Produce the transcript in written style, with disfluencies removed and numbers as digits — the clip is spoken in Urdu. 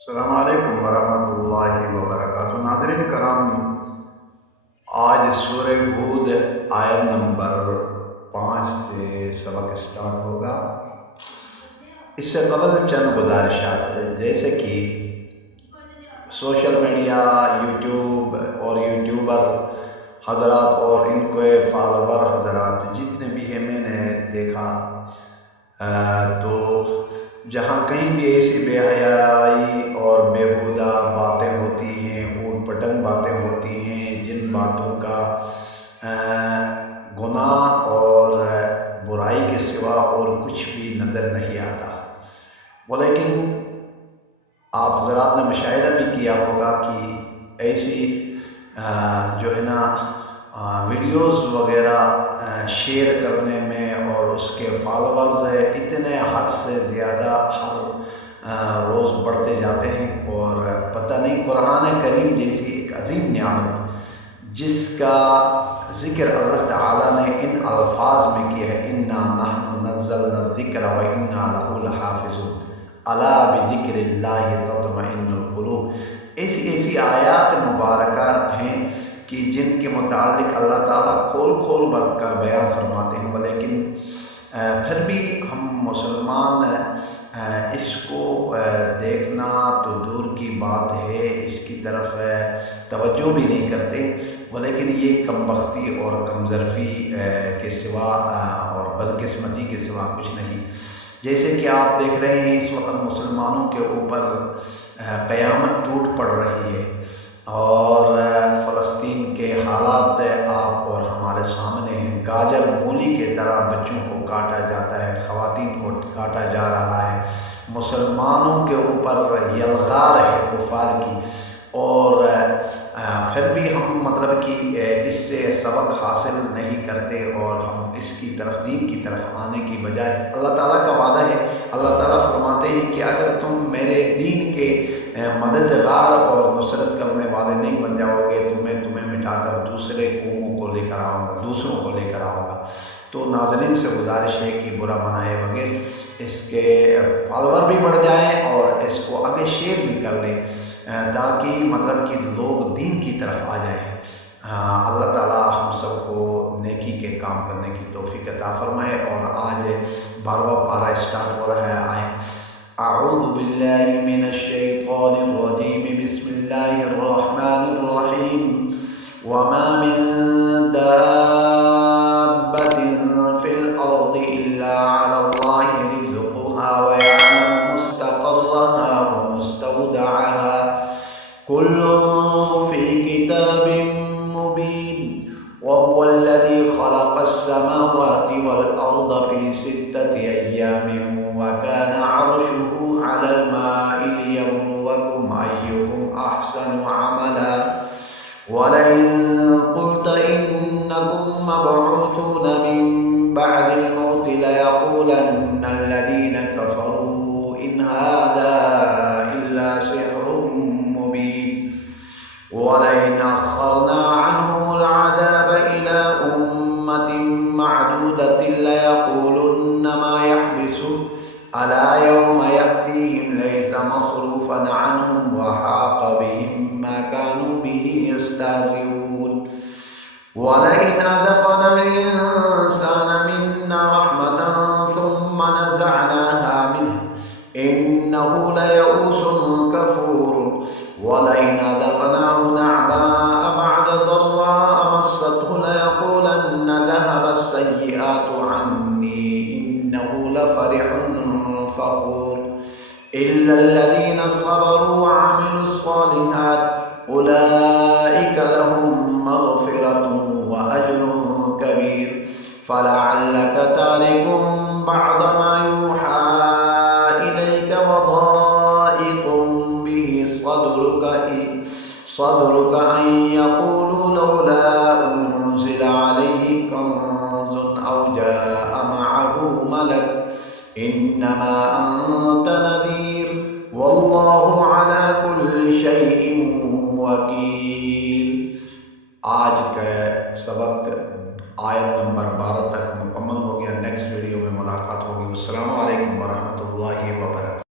السلام علیکم ورحمۃ اللہ وبرکاتہ۔ ناظرین کرام، آج سورہ ہود آیت نمبر 5 سے سبق اسٹارٹ ہوگا۔ اس سے قبل چند گزارشات ہیں، جیسے کہ سوشل میڈیا، یوٹیوب اور یوٹیوبر حضرات اور ان کے فالوور حضرات جتنے بھی ہیں، میں نے دیکھا تو جہاں کہیں بھی ایسی بے حیائی اور بیہودہ باتیں ہوتی ہیں، اوٹ پٹنگ باتیں ہوتی ہیں، جن باتوں کا گناہ اور برائی کے سوا اور کچھ بھی نظر نہیں آتا، لیکن آپ حضرات نے مشاہدہ بھی کیا ہوگا کہ ایسی جو ہے نا ویڈیوز وغیرہ شیئر کرنے میں اور اس کے فالورز اتنے حد سے زیادہ ہر روز بڑھتے جاتے ہیں، اور پتہ نہیں قرآن کریم جیسی ایک عظیم نعمت جس کا ذکر اللہ تعالیٰ نے ان الفاظ میں کیا ہے، اِنَّا نَحْنُ نَزَّلْنَا الذِّكْرَ وَإِنَّا لَهُ لَحَافِظُونَ اَلَا بِذِكْرِ اللَّهِ تَطْمَئِنُّ الْقُلُوبُ۔ ایسی آیات مبارکات ہیں کہ جن کے متعلق اللہ تعالیٰ کھول کر بیان فرماتے ہیں، لیکن پھر بھی ہم مسلمان اس کو دیکھنا تو دور کی بات ہے، اس کی طرف توجہ بھی نہیں کرتے، لیکن یہ کم بختی اور کم ظرفی کے سوا اور بدقسمتی کے سوا کچھ نہیں۔ جیسے کہ آپ دیکھ رہے ہیں اس وقت مسلمانوں کے اوپر قیامت ٹوٹ پڑ رہی ہے، اور فلسطین کے حالات آپ اور ہمارے سامنے ہیں۔ گاجر مولی کے طرح بچوں کو کاٹا جاتا ہے، خواتین کو کاٹا جا رہا ہے، مسلمانوں کے اوپر یلغار ہے کفار کی، اور پھر بھی ہم مطلب کہ اس سے سبق حاصل نہیں کرتے، اور ہم اس کی طرف دین کی طرف آنے کی بجائے، اللہ تعالیٰ کا وعدہ ہے، اللہ تعالیٰ فرماتے ہیں کہ اگر تم میرے دین کے مددگار اور نصرت کرنے والے نہیں بن جاؤ گے تو میں تمہیں مٹا کر دوسرے قوموں کو لے کر آؤں گا، دوسروں کو لے کر آؤں گا۔ تو ناظرین سے گزارش ہے کہ برا بنائے بغیر اس کے فالوور بھی بڑھ جائیں اور اس کو آگے شیئر بھی کر لیں، تاکہ مطلب کہ لوگ دین کی طرف آ جائیں۔ اللہ تعالیٰ ہم سب کو نیکی کے کام کرنے کی توفیق عطا فرمائے۔ اور آج 12واں پارہ اسٹارٹ ہو رہا ہے۔ آئیں، اعوذ باللہ من الشیطان الرجیم، بسم اللہ الرحمن الرحیم، وما من دابۃ فی الارض الا علی اللہ رزقها ویعلم مستقرها ومستودعها كل في كتاب مبين، وهو الذي خلق السماوات والأرض في 6 أيام وكان عرشه على الماء ليبلوكم أيكم أحسن عملا، ولئن قلت إنكم مبعوثون من بعد الموت ليقولن الذين كفروا إن هذا إلا سحر مبين، ولئن أخرنا عنهم العذاب إلى أمة معدودة ليقولن ما يحبسه، ألا يوم يأتيهم ليس مصروفا عنهم وحاق بهم ما كانوا به يستهزئون، ولئن أذقنا الإنسان منا رحمة ثم نزعناها منه إنه ليئوس كفور، ولئن أذقناه نعماء بعد ضراء مسته ليقولن ذهب السيئات عني إنه لفرح فخور، إلا الذين صبروا وعملوا الصالحات أولئك لهم مغفرة وأجر كبير، فلعلك تارك بعض ما يوحى إليك وضائق به صدرك أن يقولوا لولا أنزل عليه كنز أو جاء معه ملك، إنما أنت نذير والله على كل شيء وكيل۔ آج کا سبق آیت نمبر 12 تک مکمل ہو گیا۔ نیکسٹ ویڈیو میں ملاقات ہوگی۔ السلام علیکم ورحمۃ اللہ وبرکاتہ۔